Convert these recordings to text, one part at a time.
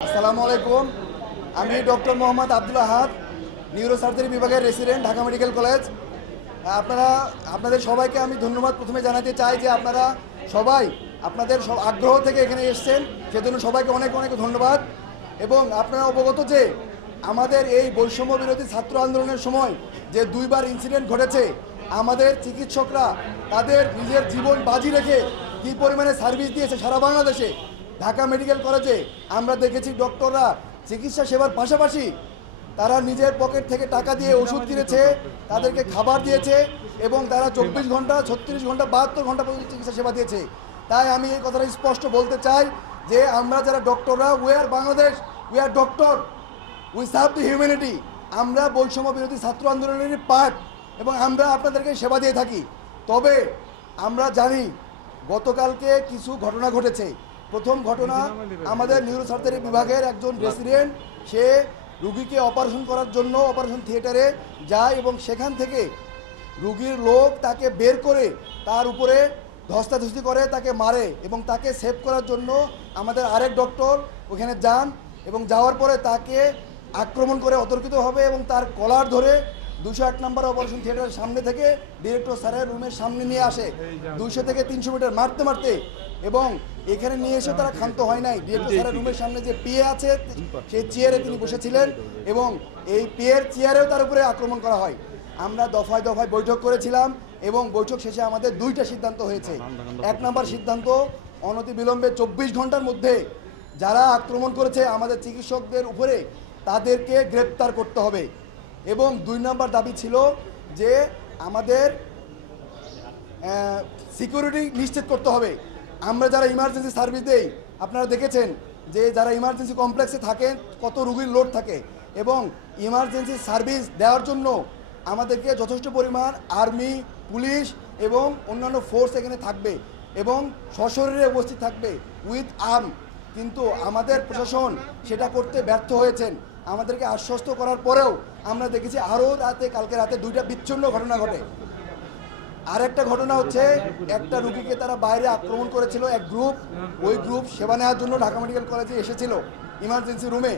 আসসালামু আলাইকুম। আমি ডক্টর মোহাম্মদ আব্দুল আহাদ, নিউরোসার্জারি বিভাগের রেসিডেন্ট, ঢাকা মেডিকেল কলেজ। আপনাদের সবাইকে আমি ধন্যবাদ প্রথমে জানাতে চাই যে আপনারা সবাই আপনাদের সব আগ্রহ থেকে এখানে এসেছেন, সেজন্য সবাইকে অনেক অনেক ধন্যবাদ। এবং আপনারা অবগত যে আমাদের এই বৈষম্য বিরোধী ছাত্র আন্দোলনের সময় যে দুইবার ইনসিডেন্ট ঘটেছে, আমাদের চিকিৎসকরা তাদের নিজের জীবন বাজি রেখে কী পরিমাণে সার্ভিস দিয়েছে সারা বাংলাদেশে। ঢাকা মেডিকেল কলেজে আমরা দেখেছি ডক্টররা চিকিৎসা সেবার পাশাপাশি তারা নিজের পকেট থেকে টাকা দিয়ে ওষুধ কিনেছে, তাদেরকে খাবার দিয়েছে এবং তারা 24 ঘন্টা 36 ঘন্টা 72 ঘন্টা পর্যন্ত চিকিৎসা সেবা দিয়েছে। তাই আমি এই কথাটা স্পষ্ট বলতে চাই যে আমরা যারা ডক্টররা, we are Bangladesh, we are doctor, we serve the humanity. আমরা বৈষম্য বিরোধী ছাত্র আন্দোলনের পার্ট এবং আমরা আপনাদেরকে সেবা দিয়ে থাকি। তবে আমরা জানি গতকালকে কিছু ঘটনা ঘটেছে। প্রথম ঘটনা, আমাদের নিউরোসার্জারি বিভাগের একজন রেসিডেন্ট সে রুগীকে অপারেশন করার জন্য অপারেশন থিয়েটারে যায় এবং সেখান থেকে রুগীর লোক তাকে বের করে তার উপরে ধস্তাধস্তি করে, তাকে মারে এবং তাকে সেভ করার জন্য আমাদের আরেক ডক্টর ওখানে যান এবং যাওয়ার পরে তাকে আক্রমণ করে অতর্কিতভাবে এবং তার কলার ধরে 208 নম্বর অপারেশন থিয়েটারের সামনে থেকে ডিরেক্টর স্যারের রুমের সামনে নিয়ে আসে 200 থেকে 300 মিটার মারতে মারতে। এবং এখানে নিয়ে এসে তারা ক্ষান্ত হয় নাই। ডিরেক্টর স্যারের রুমের সামনে যে পিএ আছে সেই চেয়ারে তিনি বসেছিলেন এবং এই পিএর চেয়ারেও তার উপরে আক্রমণ করা হয়। আমরা দফায় দফায় বৈঠক করেছিলাম এবং বৈঠক শেষে আমাদের দুইটা সিদ্ধান্ত হয়েছে। 1 নম্বর সিদ্ধান্ত, অনতিবিলম্বে 24 ঘন্টার মধ্যে যারা আক্রমণ করেছে আমাদের চিকিৎসকদের উপরে তাদেরকে গ্রেপ্তার করতে হবে। এবং 2 নম্বর দাবি ছিল যে আমাদের সিকিউরিটি নিশ্চিত করতে হবে। আমরা যারা ইমার্জেন্সি সার্ভিস দেই, আপনারা দেখেছেন যে যারা ইমার্জেন্সি কমপ্লেক্সে থাকেন কত রুগীর লোড থাকে এবং ইমার্জেন্সি সার্ভিস দেওয়ার জন্য আমাদেরকে যথেষ্ট পরিমাণ আর্মি, পুলিশ এবং অন্যান্য ফোর্স এখানে থাকবে এবং সশরীরে উপস্থিত থাকবে উইথ আর্ম। কিন্তু আমাদের প্রশাসন সেটা করতে ব্যর্থ হয়েছেন। আমাদেরকে আশ্বস্ত করার পরেও আমরা দেখেছি আরও কালকে রাতে 2টা বিচ্ছিন্ন ঘটনা ঘটে। আরেকটা ঘটনা হচ্ছে, একটা রুগীকে তারা বাইরে আক্রমণ করেছিল এক গ্রুপ। ওই গ্রুপ সেবা নেওয়ার জন্য ঢাকা মেডিকেল কলেজে এসেছিল ইমার্জেন্সি রুমে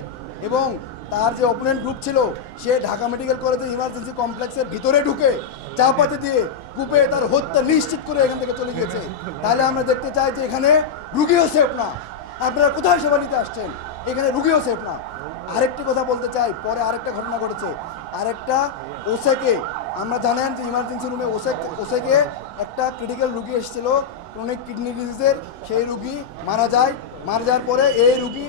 এবং তার যে অপোনেন্ট গ্রুপ ছিল সে ঢাকা মেডিকেল কলেজের ইমার্জেন্সি কমপ্লেক্সের ভিতরে ঢুকে চাপাতি দিয়ে কূপে তার হত্যা নিশ্চিত করে এখান থেকে চলে গিয়েছে। তাহলে আমরা দেখতে চাই যে এখানে রুগীও সেফ না। আপনারা কোথায় সেবা নিতে আসছেন? এখানে রুগীও সেফ না। আরেকটি কথা বলতে চাই, পরে আরেকটা ঘটনা ঘটেছে। আরেকটা ওসেকে, আমরা জানেন যে ইমার্জেন্সি রুমে ওসেকে একটা ক্রিটিক্যাল রুগী এসেছিল ক্রনিক কিডনি ডিজিজের। সেই রুগী মারা যায়। মারা যাওয়ার পরে এই রুগী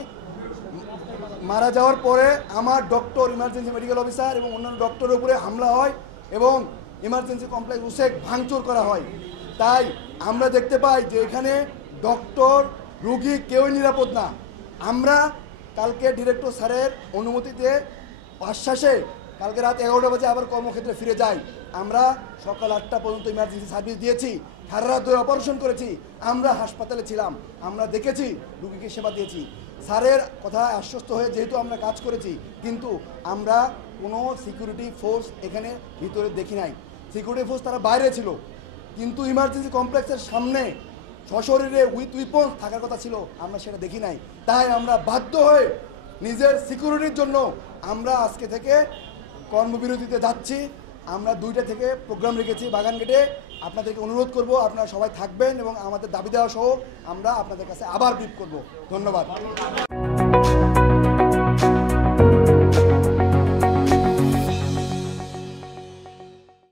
মারা যাওয়ার পরে আমার ডক্টর, ইমার্জেন্সি মেডিকেল অফিসার এবং অন্যান্য ডক্টরের উপরে হামলা হয় এবং ইমার্জেন্সি কমপ্লেক্স ওসেক ভাঙচুর করা হয়। তাই আমরা দেখতে পাই যে এখানে ডক্টর, রুগী কেউই নিরাপদ না। আমরা কালকে ডিরেক্টর স্যারের অনুমতিতে আশ্বাসে কালকে রাত 11টা বাজে আবার কর্মক্ষেত্রে ফিরে যাই। আমরা সকাল 8টা পর্যন্ত ইমার্জেন্সি সার্ভিস দিয়েছি, সারা রাত ধরে অপারেশন করেছি, আমরা হাসপাতালে ছিলাম, আমরা দেখেছি, রুগীকে সেবা দিয়েছি। স্যারের কথায় আশ্বস্ত হয়ে যেহেতু আমরা কাজ করেছি, কিন্তু আমরা কোনো সিকিউরিটি ফোর্স এখানে ভিতরে দেখি নাই। সিকিউরিটি ফোর্স তারা বাইরে ছিল, কিন্তু ইমার্জেন্সি কমপ্লেক্সের সামনে সশরীরে উইথ উইপন্স থাকার কথা ছিল, আমরা সেটা দেখি নাই। তাই আমরা বাধ্য হয়ে নিজের সিকিউরিটির জন্য আমরা আজকে থেকে কর্মবিরতিতে যাচ্ছি। আমরা 2টা থেকে প্রোগ্রাম রেখেছি বাগান গেটে। আপনাদেরকে অনুরোধ করব আপনারা সবাই থাকবেন এবং আমাদের দাবি দেওয়া সহ আমরা আপনাদের কাছে আবার ব্রিফ করব। ধন্যবাদ।